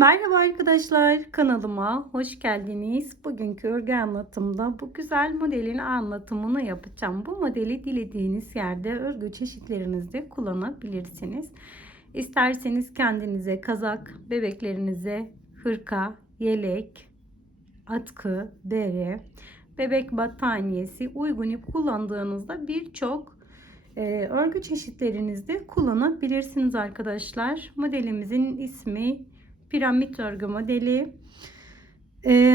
Merhaba arkadaşlar, kanalıma hoş geldiniz. Bugünkü örgü anlatımda bu güzel modelin anlatımını yapacağım. Bu modeli dilediğiniz yerde örgü çeşitlerinizde kullanabilirsiniz. İsterseniz kendinize kazak, bebeklerinize hırka, yelek, atkı, dere, bebek battaniyesi uygun ip kullandığınızda birçok örgü çeşitlerinizde kullanabilirsiniz arkadaşlar. Modelimizin ismi piramit örgü modeli.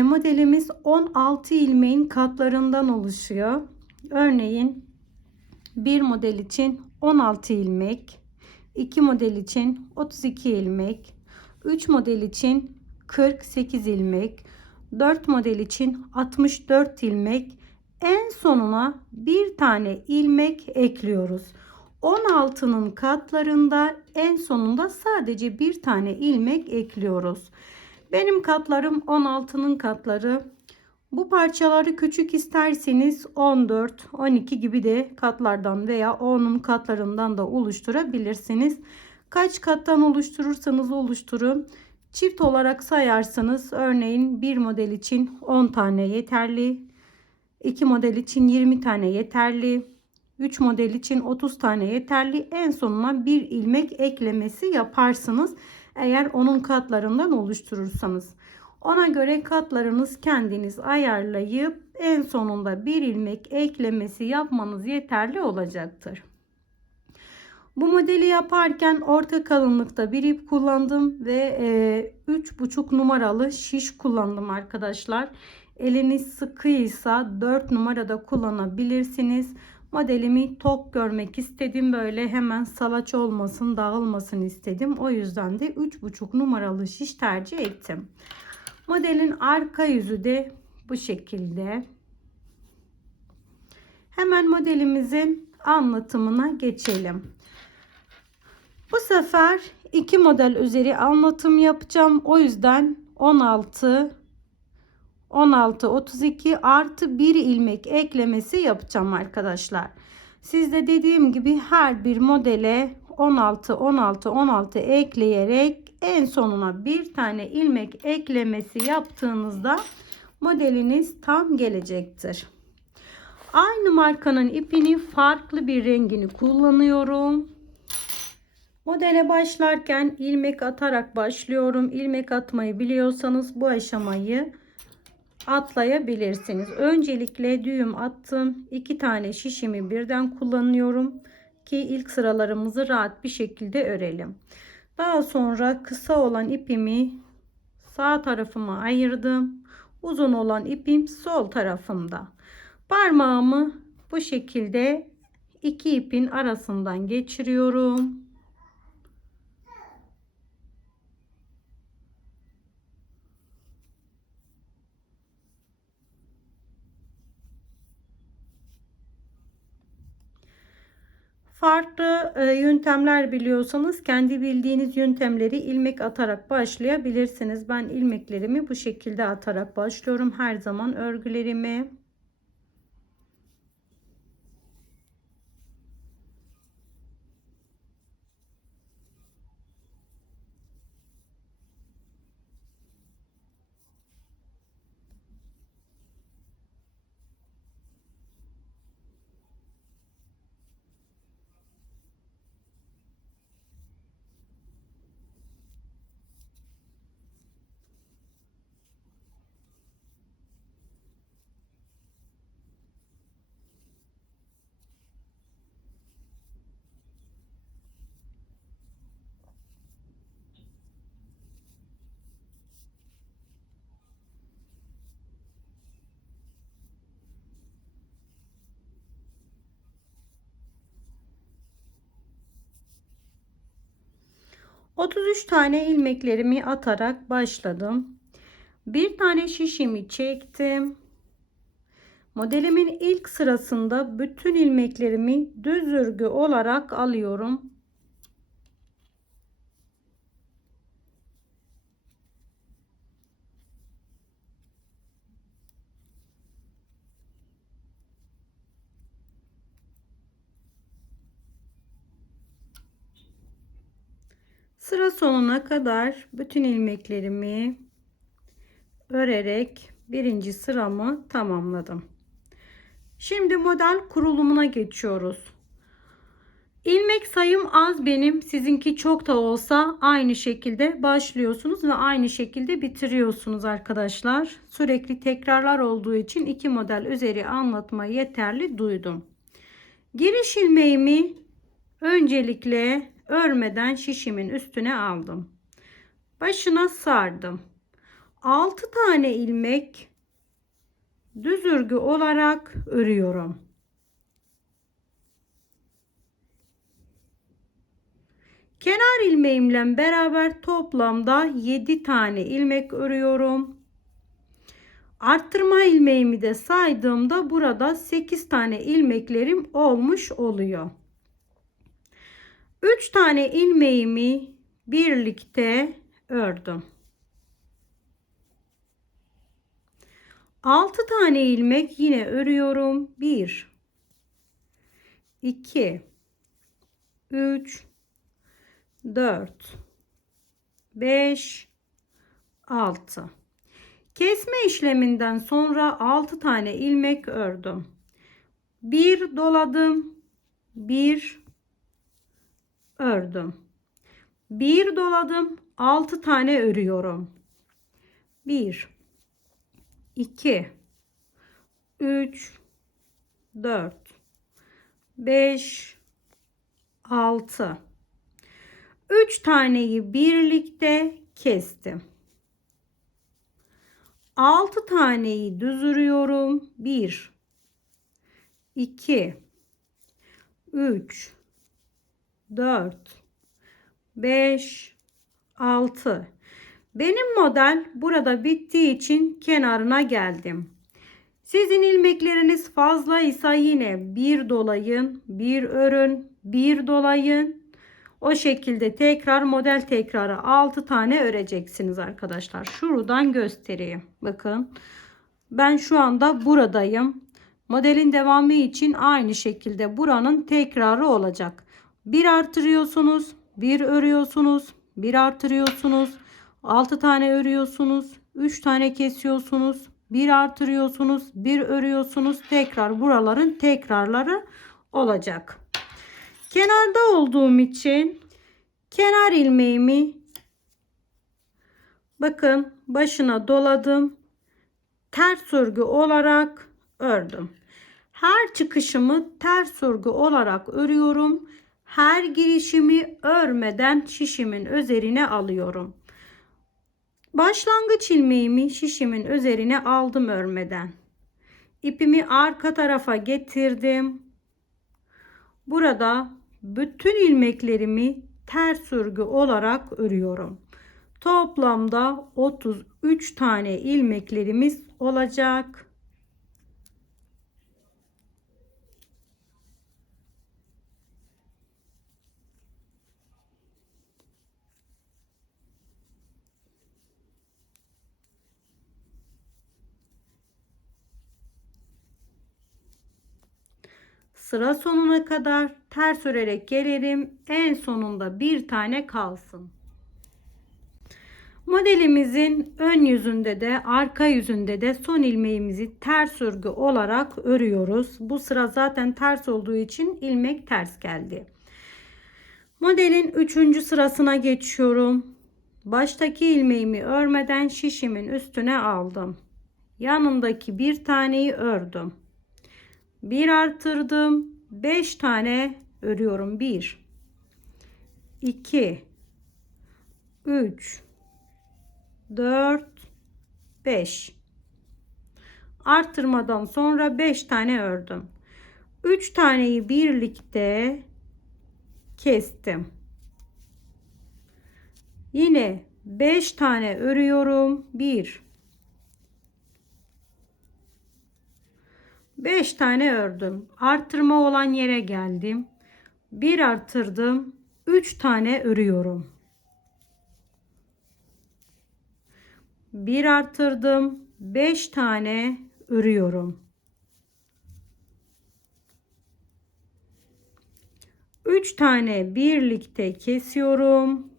Modelimiz 16 ilmeğin katlarından oluşuyor. Örneğin bir model için 16 ilmek, 2 model için 32 ilmek, 3 model için 48 ilmek, 4 model için 64 ilmek, en sonuna bir tane ilmek ekliyoruz. 16'nın katlarında en sonunda sadece bir tane ilmek ekliyoruz. Benim katlarım 16'nın katları. Bu parçaları küçük isterseniz 14, 12 gibi de katlardan veya 10'un katlarından da oluşturabilirsiniz. Kaç kattan oluşturursanız oluşturun. Çift olarak sayarsanız örneğin bir model için 10 tane yeterli. 2 model için 20 tane yeterli. 3 model için 30 tane yeterli. En sonuna bir ilmek eklemesi yaparsınız. Eğer onun katlarından oluşturursanız. Ona göre katlarınız kendiniz ayarlayıp en sonunda bir ilmek eklemesi yapmanız yeterli olacaktır. Bu modeli yaparken orta kalınlıkta bir ip kullandım ve 3,5 numaralı şiş kullandım arkadaşlar. Eliniz sıkıysa 4 numarada kullanabilirsiniz. Modelimi tok görmek istedim. Böyle hemen salaç olmasın, dağılmasın istedim. O yüzden de 3,5 numaralı şiş tercih ettim. Modelin arka yüzü de bu şekilde. Hemen modelimizin anlatımına geçelim. Bu sefer 2 model üzeri anlatım yapacağım. O yüzden 16 32 artı 1 ilmek eklemesi yapacağım arkadaşlar. Siz de dediğim gibi her bir modele 16 ekleyerek en sonuna bir tane ilmek eklemesi yaptığınızda modeliniz tam gelecektir. Aynı markanın ipini farklı bir rengini kullanıyorum. Modele başlarken ilmek atarak başlıyorum. İlmek atmayı biliyorsanız bu aşamayı atlayabilirsiniz. Öncelikle düğüm attım. 2 tane şişimi birden kullanıyorum ki ilk sıralarımızı rahat bir şekilde örelim. Daha sonra kısa olan ipimi sağ tarafıma ayırdım. Uzun olan ipim sol tarafımda. Parmağımı bu şekilde iki ipin arasından geçiriyorum. Farklı yöntemler biliyorsanız kendi bildiğiniz yöntemleri ilmek atarak başlayabilirsiniz. Ben ilmeklerimi bu şekilde atarak başlıyorum her zaman örgülerimi. ...33 tane ilmeklerimi atarak başladım. Bir tane şişimi çektim. Modelimin ilk sırasında bütün ilmeklerimi düz örgü olarak alıyorum. Sıra sonuna kadar bütün ilmeklerimi örerek birinci sıramı tamamladım. Şimdi model kurulumuna geçiyoruz. İlmek sayım az benim. Sizinki çok da olsa aynı şekilde başlıyorsunuz ve aynı şekilde bitiriyorsunuz arkadaşlar. Sürekli tekrarlar olduğu için iki model üzeri anlatmayı yeterli duydum. Giriş ilmeğimi öncelikle örmeden şişimin üstüne aldım. Başına sardım. 6 tane ilmek düz örgü olarak örüyorum. Kenar ilmeğimle beraber toplamda 7 tane ilmek örüyorum. Arttırma ilmeğimi de saydığımda burada 8 tane ilmeklerim olmuş oluyor. 3 tane ilmeğimi birlikte ördüm. 6 tane ilmek yine örüyorum. 1 2 3 4 5 6. Kesme işleminden sonra 6 tane ilmek ördüm. 1 doladım. 1 ördüm. 1 doladım. 6 tane örüyorum. 1 2 3 4 5 6. 3 taneyi birlikte kestim. 6 taneyi düz örüyorum. 1 2 3 4 5 6. Benim model burada bittiği için kenarına geldim. Sizin ilmekleriniz fazlaysa yine bir dolayın, bir örün, bir dolayın. O şekilde tekrar model tekrarı 6 tane öreceksiniz arkadaşlar. Şuradan göstereyim. Bakın ben şu anda buradayım. Modelin devamı için aynı şekilde buranın tekrarı olacak. Bir artırıyorsunuz, bir örüyorsunuz, bir artırıyorsunuz, 6 tane örüyorsunuz, 3 tane kesiyorsunuz, bir artırıyorsunuz, bir örüyorsunuz. Tekrar buraların tekrarları olacak. Kenarda olduğum için kenar ilmeğimi bakın başına doladım. Ters örgü olarak ördüm. Her çıkışımı ters örgü olarak örüyorum. Her girişimi örmeden şişimin üzerine alıyorum. Başlangıç ilmeğimi şişimin üzerine aldım örmeden. İpimi arka tarafa getirdim. Burada bütün ilmeklerimi ters örgü olarak örüyorum. Toplamda 33 tane ilmeklerimiz olacak. Sıra sonuna kadar ters örerek gelirim. En sonunda bir tane kalsın. Modelimizin ön yüzünde de arka yüzünde de son ilmeğimizi ters örgü olarak örüyoruz. Bu sıra zaten ters olduğu için ilmek ters geldi. Modelin 3. sırasına geçiyorum. Baştaki ilmeğimi örmeden şişimin üstüne aldım. Yanındaki bir taneyi ördüm. Bir artırdım. 5 tane örüyorum. 1 2 3 4 5. Artırmadan sonra 5 tane ördüm. 3 taneyi birlikte kestim. Yine 5 tane örüyorum. 1 5 tane ördüm. Artırma olan yere geldim. Bir artırdım. 3 tane örüyorum. Bir artırdım. 5 tane örüyorum. 3 tane birlikte kesiyorum.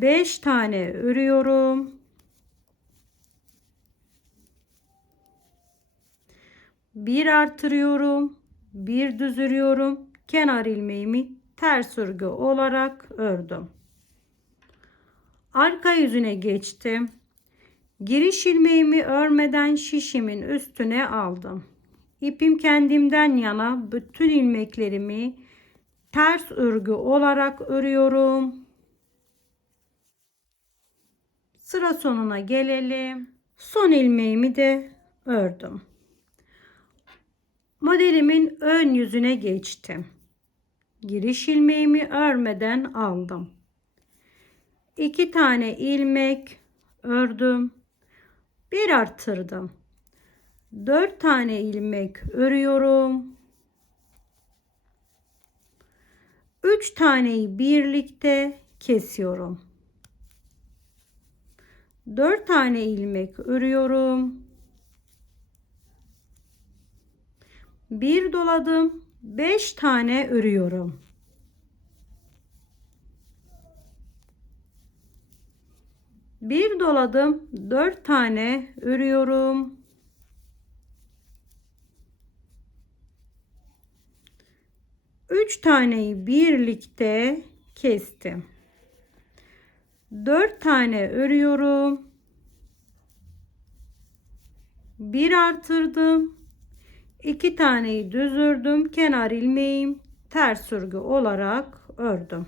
5 tane örüyorum. Bir artırıyorum. Bir düz örüyorum. Kenar ilmeğimi ters örgü olarak ördüm. Arka yüzüne geçtim. Giriş ilmeğimi örmeden şişimin üstüne aldım. İpim kendimden yana bütün ilmeklerimi ters örgü olarak örüyorum. Sıra sonuna gelelim. Son ilmeğimi de ördüm. Modelimin ön yüzüne geçtim. Giriş ilmeğimi örmeden aldım. 2 tane ilmek ördüm. Bir artırdım. 4 tane ilmek örüyorum. 3 taneyi birlikte kesiyorum. 4 tane ilmek örüyorum. Bir doladım. 5 tane örüyorum. Bir doladım. 4 tane örüyorum. 3 taneyi birlikte kestim. 4 tane örüyorum. Bir artırdım. 2 taneyi düz ördüm. Kenar ilmeğim ters örgü olarak ördüm.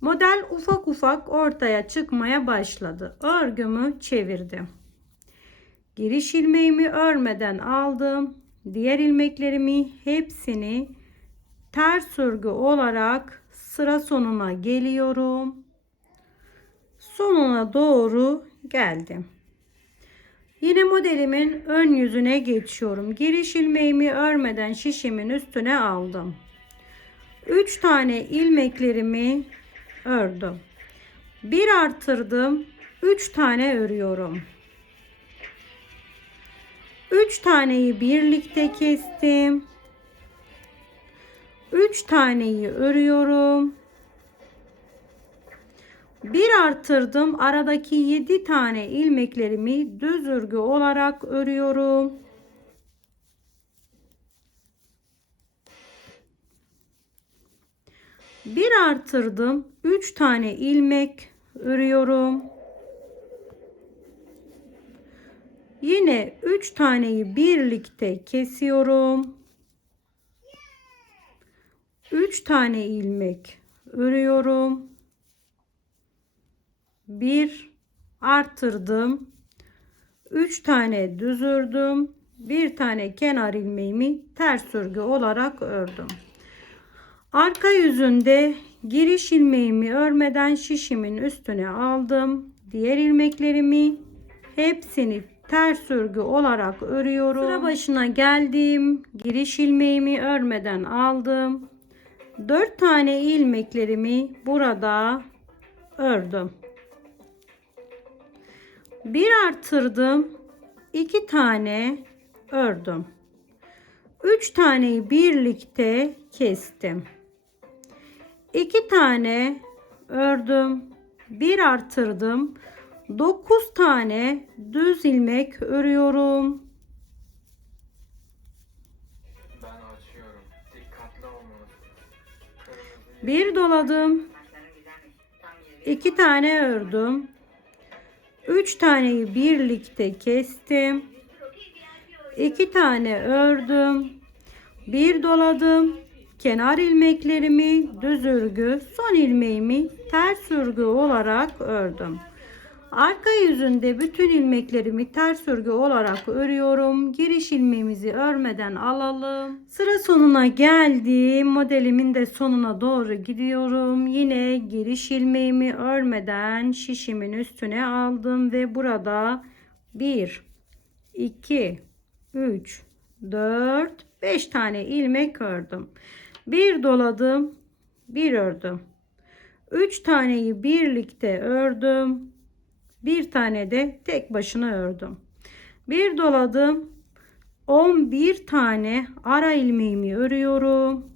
Model ufak ufak ortaya çıkmaya başladı. Örgümü çevirdim. Giriş ilmeğimi örmeden aldım. Diğer ilmeklerimi hepsini ters örgü olarak sıra sonuna geliyorum. Sonuna doğru geldim. Yine modelimin ön yüzüne geçiyorum. Giriş ilmeğimi örmeden şişimin üstüne aldım. 3 tane ilmeklerimi ördüm. Bir artırdım. 3 tane örüyorum. 3 taneyi birlikte kestim. 3 taneyi örüyorum. Bir artırdım. Aradaki 7 tane ilmeklerimi düz örgü olarak örüyorum. Bir artırdım. 3 tane ilmek örüyorum. Yine 3 taneyi birlikte kesiyorum. 3 tane ilmek örüyorum. Bir artırdım. 3 tane düz ördüm. Bir tane kenar ilmeğimi ters örgü olarak ördüm. Arka yüzünde giriş ilmeğimi örmeden şişimin üstüne aldım. Diğer ilmeklerimi hepsini ters örgü olarak örüyorum. Sıra başına geldim. Giriş ilmeğimi örmeden aldım. 4 tane ilmeklerimi burada ördüm. Bir artırdım. 2 tane ördüm. 3 taneyi birlikte kestim. 2 tane ördüm. Bir artırdım. 9 tane düz ilmek örüyorum. Ben açıyorum. Dikkatli olmalısın. Bir doladım. 2 tane ördüm. 3 taneyi birlikte kestim. 2 tane ördüm. Bir doladım. Kenar ilmeklerimi düz örgü, son ilmeğimi ters örgü olarak ördüm. Arka yüzünde bütün ilmeklerimi ters örgü olarak örüyorum. Giriş ilmeğimizi örmeden alalım. Sıra sonuna geldim. Modelimin de sonuna doğru gidiyorum. Yine giriş ilmeğimi örmeden şişimin üstüne aldım ve burada 1, 2, 3, 4, 5 tane ilmek ördüm. Bir doladım, bir ördüm. 3 taneyi birlikte ördüm. Bir tane de tek başına ördüm. Bir doladım. 11 tane ara ilmeğimi örüyorum.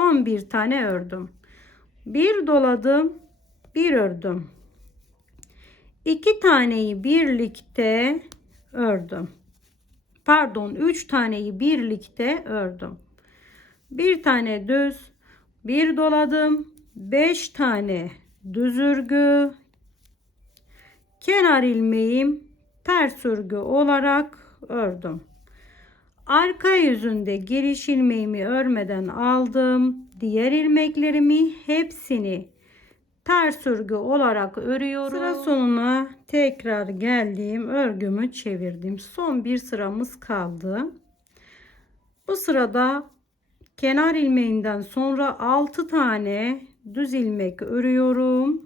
11 tane ördüm. Bir doladım, bir ördüm. 2 taneyi birlikte ördüm. Pardon, 3 taneyi birlikte ördüm. Bir tane düz, bir doladım, 5 tane düz örgü, kenar ilmeğim ters örgü olarak ördüm. Arka yüzünde giriş ilmeğimi örmeden aldım. Diğer ilmeklerimi hepsini ters örgü olarak örüyorum. Sıra sonuna tekrar geldim. Örgümü çevirdim. Son bir sıramız kaldı. Bu sırada kenar ilmeğinden sonra 6 tane düz ilmek örüyorum.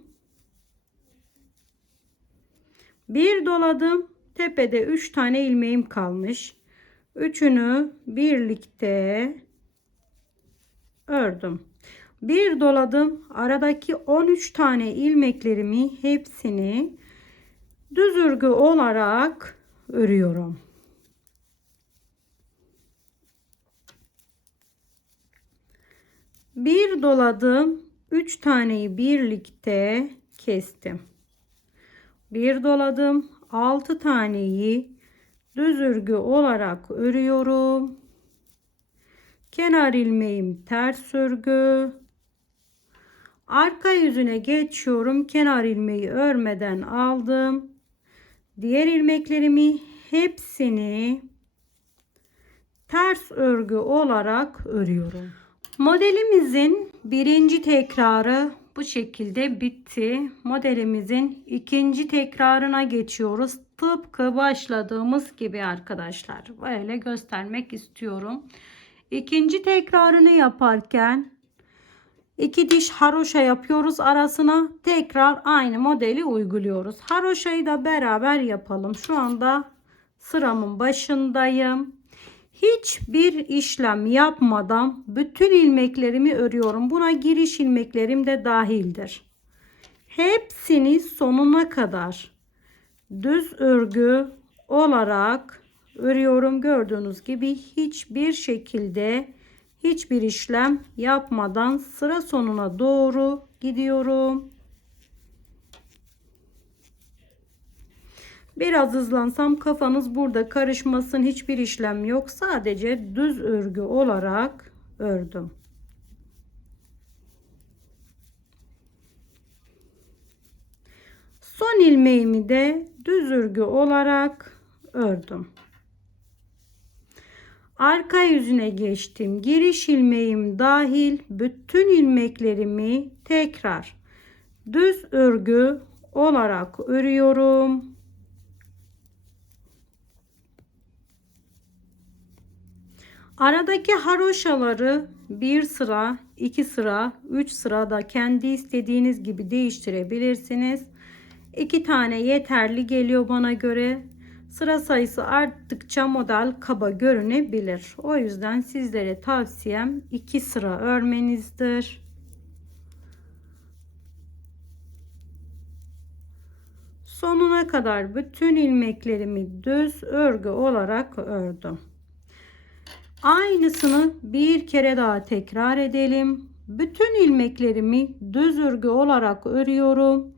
Bir doladım. Tepede 3 tane ilmeğim kalmış. Üçünü birlikte ördüm. Bir doladım. Aradaki 13 tane ilmeklerimi hepsini düz örgü olarak örüyorum. Bir doladım. 3 taneyi birlikte kestim. Bir doladım. 6 taneyi düz örgü olarak örüyorum. Kenar ilmeğim ters örgü. Arka yüzüne geçiyorum. Kenar ilmeği örmeden aldım. Diğer ilmeklerimi hepsini ters örgü olarak örüyorum. Modelimizin birinci tekrarı bu şekilde bitti. Modelimizin ikinci tekrarına geçiyoruz. Tıpkı başladığımız gibi arkadaşlar. Böyle göstermek istiyorum. İkinci tekrarını yaparken 2 diş haroşa yapıyoruz. Arasına tekrar aynı modeli uyguluyoruz. Haroşayı da beraber yapalım. Şu anda sıramın başındayım. Hiçbir işlem yapmadan bütün ilmeklerimi örüyorum. Buna giriş ilmeklerim de dahildir. Hepsini sonuna kadar düz örgü olarak örüyorum. Gördüğünüz gibi hiçbir şekilde hiçbir işlem yapmadan sıra sonuna doğru gidiyorum. Biraz hızlansam kafanız burada karışmasın. Hiçbir işlem yok. Sadece düz örgü olarak ördüm. Son ilmeğimi de düz örgü olarak ördüm. Arka yüzüne geçtim. Giriş ilmeğim dahil bütün ilmeklerimi tekrar düz örgü olarak örüyorum. Aradaki haroşaları bir sıra, 2 sıra, 3 sıra da kendi istediğiniz gibi değiştirebilirsiniz. 2 tane yeterli geliyor bana göre. Sıra sayısı arttıkça model kaba görünebilir. O yüzden sizlere tavsiyem 2 sıra örmenizdir. Sonuna kadar bütün ilmeklerimi düz örgü olarak ördüm. Aynısını bir kere daha tekrar edelim. Bütün ilmeklerimi düz örgü olarak örüyorum.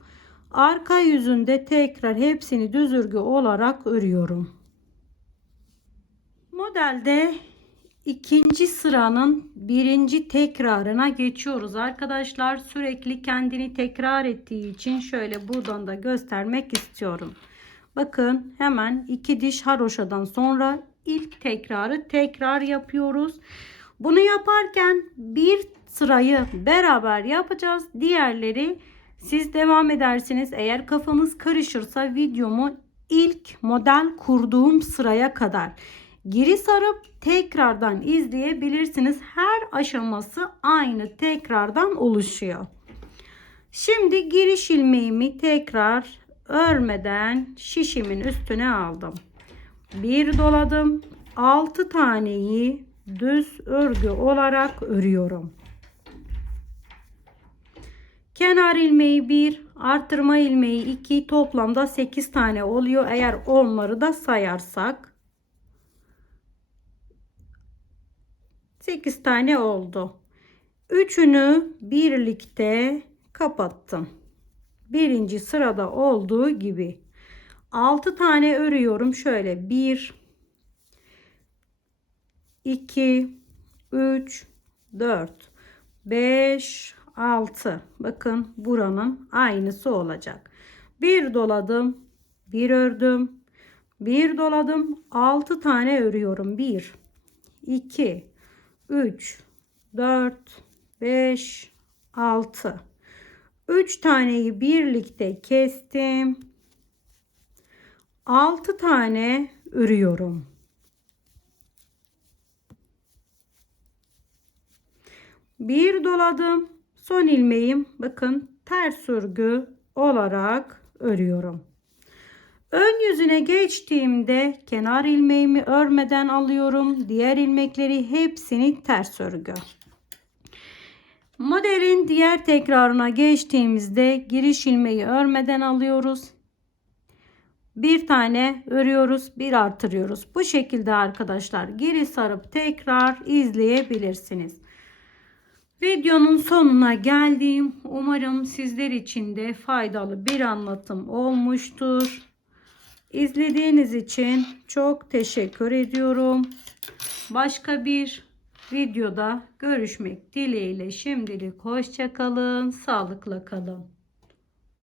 Arka yüzünde tekrar hepsini düz örgü olarak örüyorum. Modelde ikinci sıranın birinci tekrarına geçiyoruz arkadaşlar. Sürekli kendini tekrar ettiği için şöyle buradan da göstermek istiyorum. Bakın hemen 2 diş haroşadan sonra ilk tekrarı tekrar yapıyoruz. Bunu yaparken bir sırayı beraber yapacağız. Diğerleri siz devam edersiniz. Eğer kafanız karışırsa videomu ilk model kurduğum sıraya kadar geri sarıp tekrardan izleyebilirsiniz. Her aşaması aynı tekrardan oluşuyor. Şimdi giriş ilmeğimi tekrar örmeden şişimin üstüne aldım. Bir doladım. 6 taneyi düz örgü olarak örüyorum. Kenar ilmeği 1, artırma ilmeği 2, toplamda 8 tane oluyor. Eğer onları da sayarsak 8 tane oldu. Üçünü birlikte kapattım. Birinci sırada olduğu gibi 6 tane örüyorum. Şöyle 1 2 3 4 5 6. Bakın buranın aynısı olacak. Bir doladım, bir ördüm, bir doladım, 6 tane örüyorum. 1 2 3 4 5 6. 3 taneyi birlikte kestim. 6 tane örüyorum. Bir doladım. Son ilmeğim bakın ters örgü olarak örüyorum. Ön yüzüne geçtiğimde kenar ilmeğimi örmeden alıyorum. Diğer ilmekleri hepsini ters örgü. Modelin diğer tekrarına geçtiğimizde giriş ilmeği örmeden alıyoruz. Bir tane örüyoruz, bir artırıyoruz. Bu şekilde arkadaşlar geri sarıp tekrar izleyebilirsiniz. Videonun sonuna geldim. Umarım sizler için de faydalı bir anlatım olmuştur. İzlediğiniz için çok teşekkür ediyorum. Başka bir videoda görüşmek dileğiyle şimdilik hoşça kalın, sağlıkla kalın.